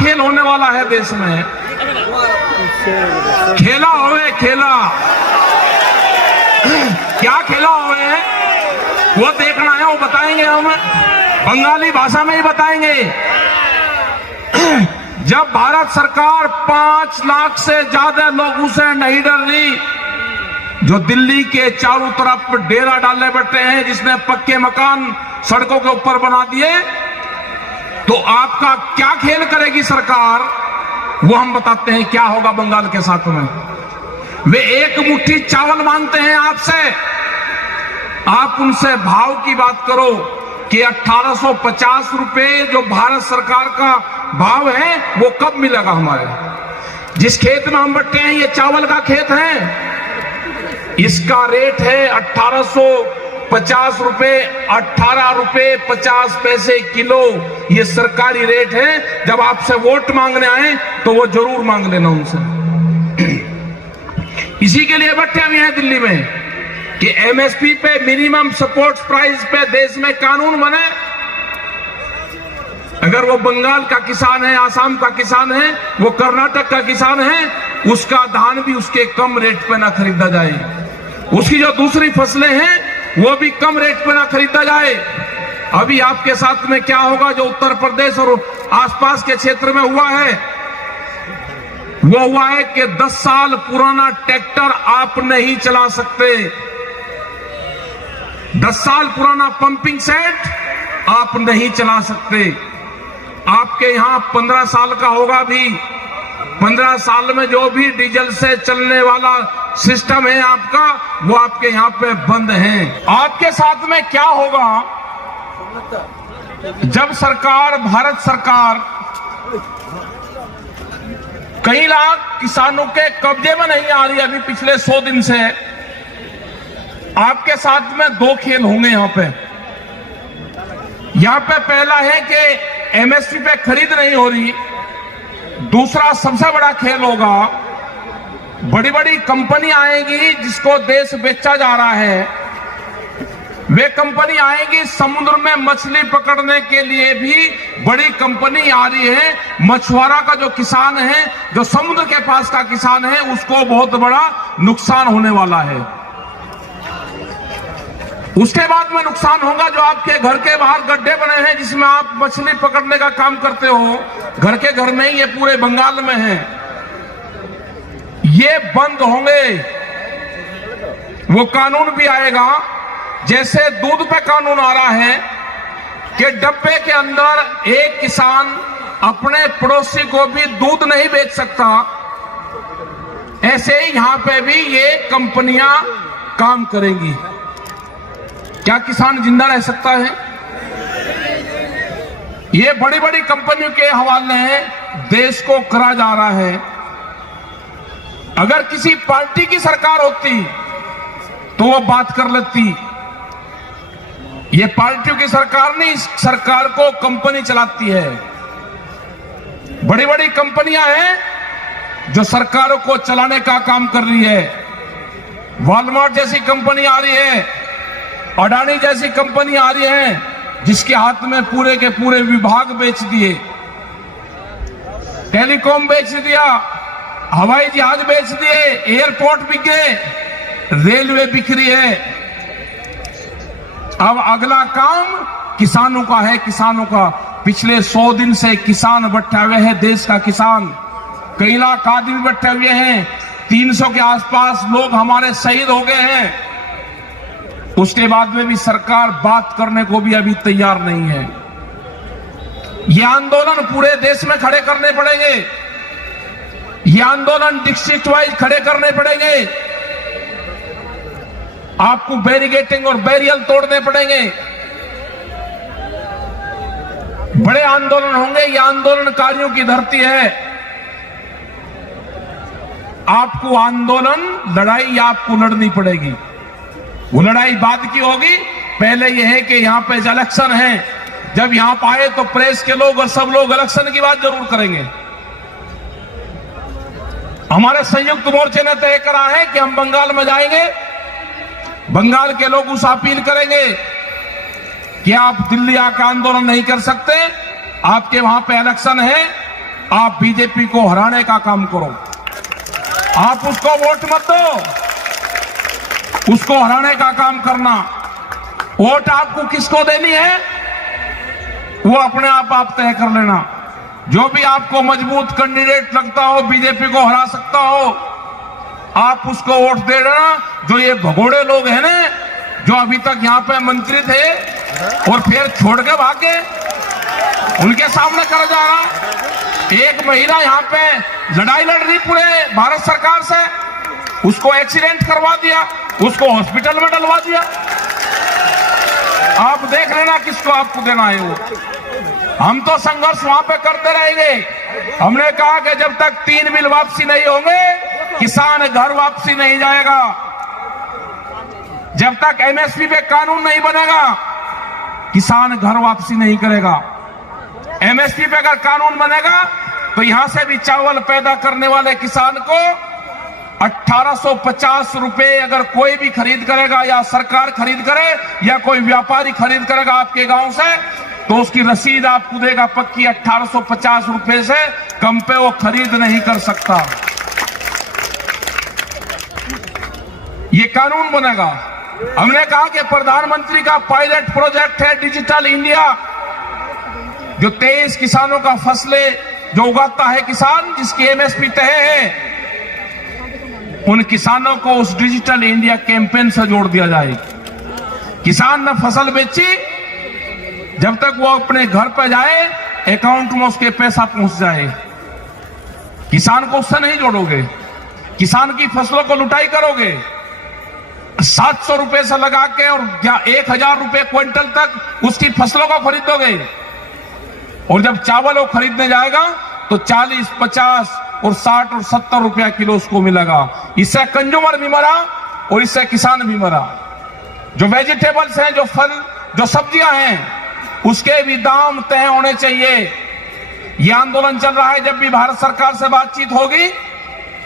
खेल होने वाला है देश में, खेला होवे खेला, क्या खेला हुए है वो देखना है, वो बताएंगे हम बंगाली भाषा में ही बताएंगे। जब भारत सरकार 5 लाख से ज्यादा लोगों से नहीं डर रही, जो दिल्ली के चारों तरफ डेरा डालने बैठे हैं, जिसने पक्के मकान सड़कों के ऊपर बना दिए, तो आपका क्या खेल करेगी सरकार, वो हम बताते हैं क्या होगा बंगाल के साथ में। वे एक मुट्ठी चावल मांगते हैं आपसे, आप उनसे भाव की बात करो कि 1850 रुपए जो भारत सरकार का भाव है वो कब मिलेगा हमारे। जिस खेत में हम बैठे हैं ये चावल का खेत है, इसका रेट है 1850 रुपए, 18 रुपए 50 पैसे किलो, ये सरकारी रेट है। जब आपसे वोट मांगने आए तो वो जरूर मांग लेना उनसे। इसी के लिए बैठे हुए हैं दिल्ली में कि एमएसपी पे, मिनिमम सपोर्ट प्राइस पे देश में कानून बने। अगर वो बंगाल का किसान है, आसाम का किसान है, वो कर्नाटक का किसान है, उसका धान भी उसके कम रेट पे ना खरीदा जाए, उसकी जो दूसरी फसलें हैं वो भी कम रेट पे ना खरीदा जाए। अभी आपके साथ में क्या होगा, जो उत्तर प्रदेश और आसपास के क्षेत्र में हुआ है, वो हुआ है कि 10 साल पुराना ट्रैक्टर आप नहीं चला सकते, 10 साल पुराना पंपिंग सेट आप नहीं चला सकते। आपके यहां 15 साल का होगा भी, 15 साल में जो भी डीजल से चलने वाला सिस्टम है आपका, वो आपके यहां पे बंद है। आपके साथ में क्या होगा जब सरकार, भारत सरकार कई लाख किसानों के कब्जे में नहीं आ रही, अभी पिछले 100 दिन से आपके साथ में 2 खेल होंगे यहां पे पहला है कि एमएसपी पे खरीद नहीं हो रही, दूसरा सबसे बड़ा खेल होगा, बड़ी बड़ी कंपनी आएगी जिसको देश बेचा जा रहा है, वे कंपनी आएगी समुद्र में मछली पकड़ने के लिए भी बड़ी कंपनी आ रही है। मछुआरा का जो किसान है, जो समुद्र के पास का किसान है, उसको बहुत बड़ा नुकसान होने वाला है। उसके बाद में नुकसान होगा जो आपके घर के बाहर गड्ढे बने हैं जिसमें आप मछली पकड़ने का काम करते हो, घर के घर में ही, ये पूरे बंगाल में है, ये बंद होंगे। वो कानून भी आएगा, जैसे दूध पे कानून आ रहा है कि डब्बे के अंदर एक किसान अपने पड़ोसी को भी दूध नहीं बेच सकता, ऐसे ही यहां पे भी ये कंपनियां काम करेंगी। क्या किसान जिंदा रह सकता है? ये बड़ी बड़ी कंपनियों के हवाले देश को करा जा रहा है। अगर किसी पार्टी की सरकार होती तो वो बात कर लेती, ये पार्टियों की सरकार नहीं, इस सरकार को कंपनी चलाती है। बड़ी बड़ी कंपनियां हैं जो सरकारों को चलाने का काम कर रही है। वॉलमार्ट जैसी कंपनी आ रही है, अडानी जैसी कंपनी आ रही है, जिसके हाथ में पूरे के पूरे विभाग बेच दिए, टेलीकॉम बेच दिया, हवाई जहाज बेच दिए, एयरपोर्ट बिक गए, रेलवे बिक रही है। अब अगला काम किसानों का है, किसानों का। पिछले 100 दिन से किसान बैठे हुए हैं, देश का किसान, कई लाख आदमी बैठे हुए हैं, 300 के आसपास लोग हमारे शहीद हो गए हैं। उसके बाद में भी सरकार बात करने को भी अभी तैयार नहीं है। ये आंदोलन पूरे देश में खड़े करने पड़ेंगे, ये आंदोलन डिस्ट्रिक्ट वाइज खड़े करने पड़ेंगे। आपको बैरिकेडिंग और बैरियल तोड़ने पड़ेंगे, बड़े आंदोलन होंगे। ये आंदोलनकारियों की धरती है। आपको आंदोलन, लड़ाई आपको लड़नी पड़ेगी। वो लड़ाई बाद की होगी, पहले यह है कि यहां पे इलेक्शन है, जब यहां पर आए तो प्रेस के लोग और सब लोग इलेक्शन की बात जरूर करेंगे। हमारे संयुक्त मोर्चे ने तय करा है कि हम बंगाल में जाएंगे, बंगाल के लोग उस अपील करेंगे कि आप दिल्ली आकर आंदोलन नहीं कर सकते, आपके वहां पे इलेक्शन है, आप बीजेपी को हराने का काम करो। आप उसको वोट मत दो, उसको हराने का काम करना। वोट आपको किसको देनी है वो अपने आप तय कर लेना। जो भी आपको मजबूत कैंडिडेट लगता हो, बीजेपी को हरा सकता हो, आप उसको वोट दे देना। जो ये भगोड़े लोग हैं ना, जो अभी तक यहाँ पे मंत्री थे और फिर छोड़ के भागे, उनके सामने कर जा रहा। एक महिला यहाँ पे लड़ाई लड़ रही पूरे भारत सरकार से, उसको एक्सीडेंट करवा दिया, उसको हॉस्पिटल में डलवा दिया। आप देख लेना किसको आपको देना है वो। हम तो संघर्ष वहां पे करते रहेंगे। हमने कहा कि जब तक 3 बिल वापसी नहीं होंगे, किसान घर वापसी नहीं जाएगा। जब तक एमएसपी पे कानून नहीं बनेगा, किसान घर वापसी नहीं करेगा। एमएसपी पे अगर कानून बनेगा तो यहां से भी चावल पैदा करने वाले किसान को 1850 रुपए अगर कोई भी खरीद करेगा, या सरकार खरीद करे या कोई व्यापारी खरीद करेगा आपके गांव से, तो उसकी रसीद आपको देगा पक्की। 1850 रुपए से कम पे वो खरीद नहीं कर सकता। ये कानून बनेगा। हमने कहा कि प्रधानमंत्री का पायलट प्रोजेक्ट है डिजिटल इंडिया, जो 23 किसानों का फसलें जो उगाता है किसान, जिसकी एमएसपी तय है, उन किसानों को उस डिजिटल इंडिया कैंपेन से जोड़ दिया जाए। किसान ने फसल बेची, जब तक वो अपने घर पे जाए अकाउंट में उसके पैसा पहुंच जाए। किसान को उससे नहीं जोड़ोगे, किसान की फसलों को लुटाई करोगे। 700 रुपए से लगा के और 1000 रुपए क्विंटल तक उसकी फसलों को खरीदोगे, और जब चावल वो खरीदने जाएगा तो 40, 50 और 60 और 70 रुपया किलो उसको मिलेगा। इससे कंज्यूमर भी मरा और इससे किसान भी मरा। जो वेजिटेबल्स हैं, जो फल, जो सब्जियां हैं, उसके भी दाम तय होने चाहिए। यह आंदोलन चल रहा है। जब भी भारत सरकार से बातचीत होगी,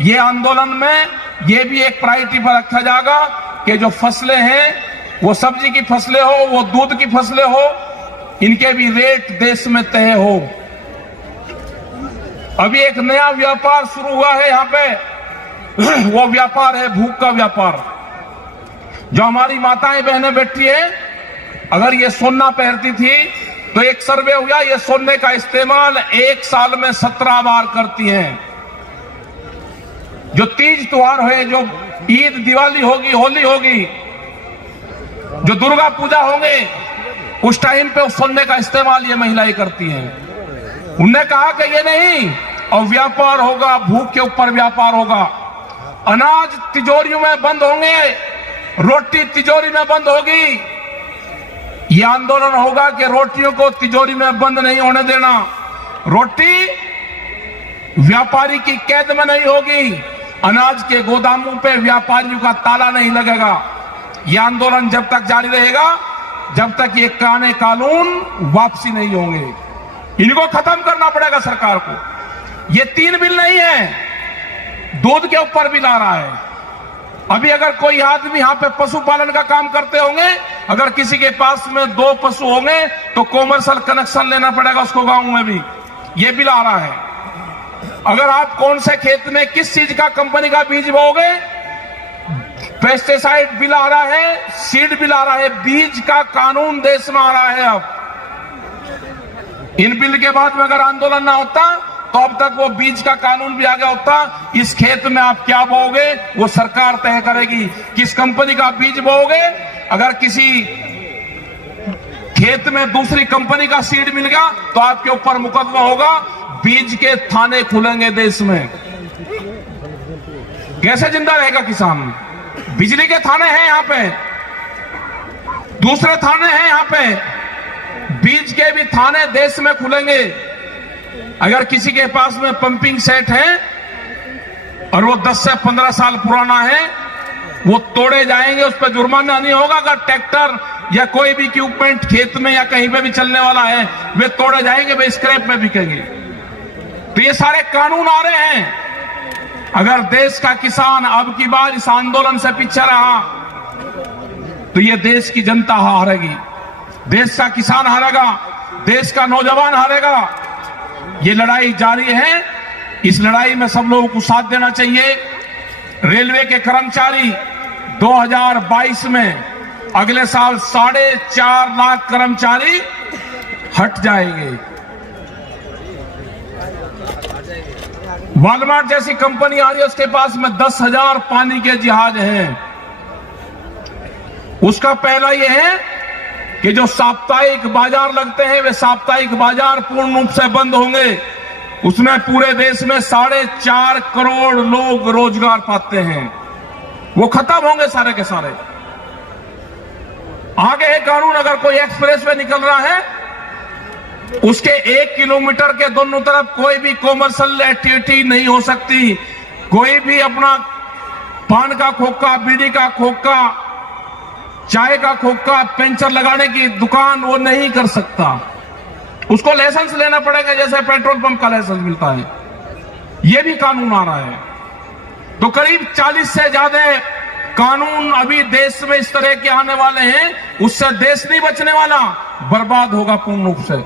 ये आंदोलन में ये भी एक प्रायोरिटी पर रखा जाएगा कि जो फसलें हैं, वो सब्जी की फसलें हो, वो दूध की फसलें हो, इनके भी रेट देश में तय हो। अभी एक नया व्यापार शुरू हुआ है यहाँ पे, वो व्यापार है भूख का व्यापार। जो हमारी माताएं बहनें बैठी है, अगर ये सोना पहनती थी तो एक सर्वे हुआ, ये सोने का इस्तेमाल एक साल में 17 बार करती हैं। जो तीज त्योहार है, जो ईद, दिवाली होगी, होली होगी, जो दुर्गा पूजा होंगे, उस टाइम पे उस सोने का इस्तेमाल ये महिलाएं करती हैं। उन्होंने कहा कि ये नहीं, और व्यापार होगा, भूख के ऊपर व्यापार होगा। अनाज तिजोरियों में बंद होंगे, रोटी तिजोरी में बंद होगी। यह आंदोलन होगा कि रोटियों को तिजोरी में बंद नहीं होने देना। रोटी व्यापारी की कैद में नहीं होगी। अनाज के गोदामों पे व्यापारियों का ताला नहीं लगेगा। यह आंदोलन जब तक जारी रहेगा, जब तक ये कानून वापसी नहीं होंगे। इनको खत्म करना पड़ेगा सरकार को। ये 3 बिल नहीं है, दूध के ऊपर बिल आ रहा है। अभी अगर कोई आदमी यहाँ पे पशुपालन का काम करते होंगे, अगर किसी के पास में 2 पशु होंगे तो कॉमर्शियल कनेक्शन लेना पड़ेगा उसको गांव में भी। ये बिल आ रहा है। अगर आप कौन से खेत में किस चीज का कंपनी का बीज बोओगे, पेस्टिसाइड बिल आ रहा है, सीड बिल आ रहा है। बीज का कानून देश में आ रहा है। अब इन बिल के बाद में अगर आंदोलन ना होता तो अब तक वो बीज का कानून भी आ गया होता। इस खेत में आप क्या बोओगे वो सरकार तय करेगी। किस कंपनी का बीज बोओगे, अगर किसी खेत में दूसरी कंपनी का सीड मिल गया तो आपके ऊपर मुकदमा होगा। बीज के थाने खुलेंगे देश में। कैसे जिंदा रहेगा किसान? बिजली के थाने हैं यहाँ पे, दूसरे थाने हैं यहाँ पे, बीज के भी थाने देश में खुलेंगे। अगर किसी के पास में पंपिंग सेट है और वो 10 से 15 साल पुराना है, वो तोड़े जाएंगे, उस पर जुर्माना नहीं होगा। अगर ट्रैक्टर या कोई भी इक्विपमेंट खेत में या कहीं पे भी चलने वाला है, वे तोड़े जाएंगे, वे स्क्रैप में बिकेंगे। तो ये सारे कानून आ रहे हैं। अगर देश का किसान अब की बार इस आंदोलन से पीछे रहा तो ये देश की जनता हारेगी, देश का किसान हारेगा, देश का नौजवान हारेगा। ये लड़ाई जारी है। इस लड़ाई में सब लोगों को साथ देना चाहिए। रेलवे के कर्मचारी 2022 में अगले साल 4.5 लाख कर्मचारी हट जाएंगे। वॉलमार्ट जैसी कंपनी आ रही है, उसके पास में 10,000 पानी के जहाज हैं। उसका पहला यह है कि जो साप्ताहिक बाजार लगते हैं वे साप्ताहिक बाजार पूर्ण रूप से बंद होंगे। उसमें पूरे देश में 4.5 करोड़ लोग रोजगार पाते हैं, वो खत्म होंगे सारे के सारे। आगे है कानून, अगर कोई एक्सप्रेस वे निकल रहा है उसके 1 किलोमीटर के दोनों तरफ कोई भी कॉमर्शियल एक्टिविटी नहीं हो सकती। कोई भी अपना पान का खोखा, बीड़ी का खोखा, चाय का खोखा, पंचर लगाने की दुकान वो नहीं कर सकता। उसको लाइसेंस लेना पड़ेगा, जैसे पेट्रोल पंप का लाइसेंस मिलता है। ये भी कानून आ रहा है। तो करीब 40 से ज्यादा कानून अभी देश में इस तरह के आने वाले हैं। उससे देश नहीं बचने वाला, बर्बाद होगा पूर्ण रूप से।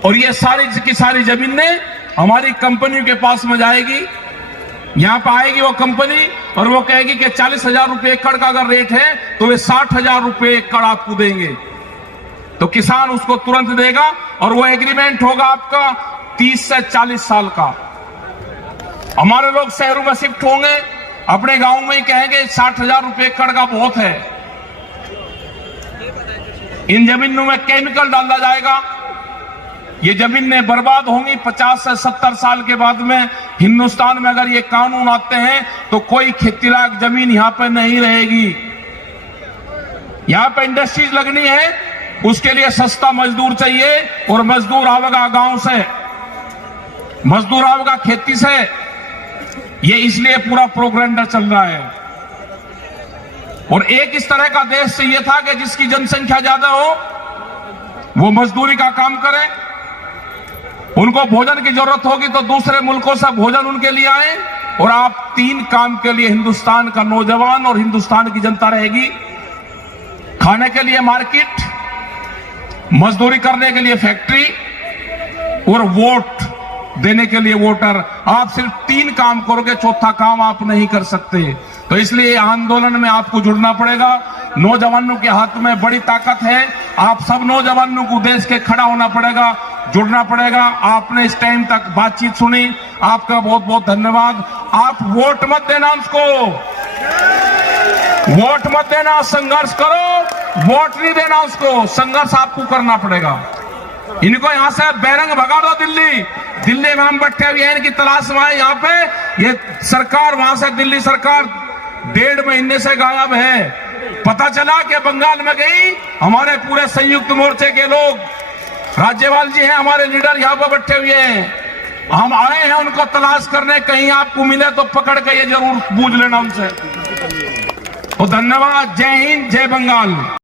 और ये सारी की सारी जमीनें हमारी कंपनियों के पास में जाएगी। यहां पर आएगी वो कंपनी और वो कहेगी कि 40,000 रुपए एकड़ का अगर रेट है तो वे 60,000 रुपए एकड़ आपको देंगे। तो किसान उसको तुरंत देगा और वो एग्रीमेंट होगा आपका 30 से 40 साल का। हमारे लोग शहरों में शिफ्ट होंगे, अपने गांव में ही कहेंगे 60,000 रुपए एकड़ का बहुत है। इन जमीनों में केमिकल डाला जाएगा, ये जमीनें बर्बाद होंगी। 50 से 70 साल के बाद में हिंदुस्तान में अगर ये कानून आते हैं तो कोई खेती लायक जमीन यहां पे नहीं रहेगी। यहां पे इंडस्ट्रीज लगनी है, उसके लिए सस्ता मजदूर चाहिए और मजदूर आवेगा गांव से, मजदूर आवेगा खेती से। ये इसलिए पूरा प्रोग्राम चल रहा है। और एक इस तरह का देश चाहिए था कि जिसकी जनसंख्या ज्यादा हो, वो मजदूरी का काम करे, उनको भोजन की जरूरत होगी तो दूसरे मुल्कों से भोजन उनके लिए आए, और आप 3 काम के लिए हिंदुस्तान का नौजवान और हिंदुस्तान की जनता रहेगी। खाने के लिए मार्केट, मजदूरी करने के लिए फैक्ट्री और वोट देने के लिए वोटर। आप सिर्फ 3 काम करोगे, चौथा काम आप नहीं कर सकते। तो इसलिए आंदोलन में आपको जुड़ना पड़ेगा। नौजवानों के हाथ में बड़ी ताकत है। आप सब नौजवानों को देश के खड़ा होना पड़ेगा, जुड़ना पड़ेगा। आपने इस टाइम तक बातचीत सुनी, आपका बहुत बहुत धन्यवाद। आप वोट मत देना उसको, वोट मत देना, संघर्ष करो। वोट नहीं देना उसको, संघर्ष आपको करना पड़ेगा। इनको यहां से बैरंग भगा दो। दिल्ली में हम बैठे हुए हैं, इनकी तलाश में यहाँ पे। ये सरकार वहां से, दिल्ली सरकार 1.5 महीने से गायब है। पता चला कि बंगाल में गई। हमारे पूरे संयुक्त मोर्चे के लोग, राज्यपाल जी हैं हमारे लीडर, यहाँ पर बैठे हुए हैं। हम आए हैं उनको तलाश करने, कहीं आपको मिले तो पकड़ के ये जरूर पूछ लेना उनसे। तो धन्यवाद। जय हिंद, जय बंगाल।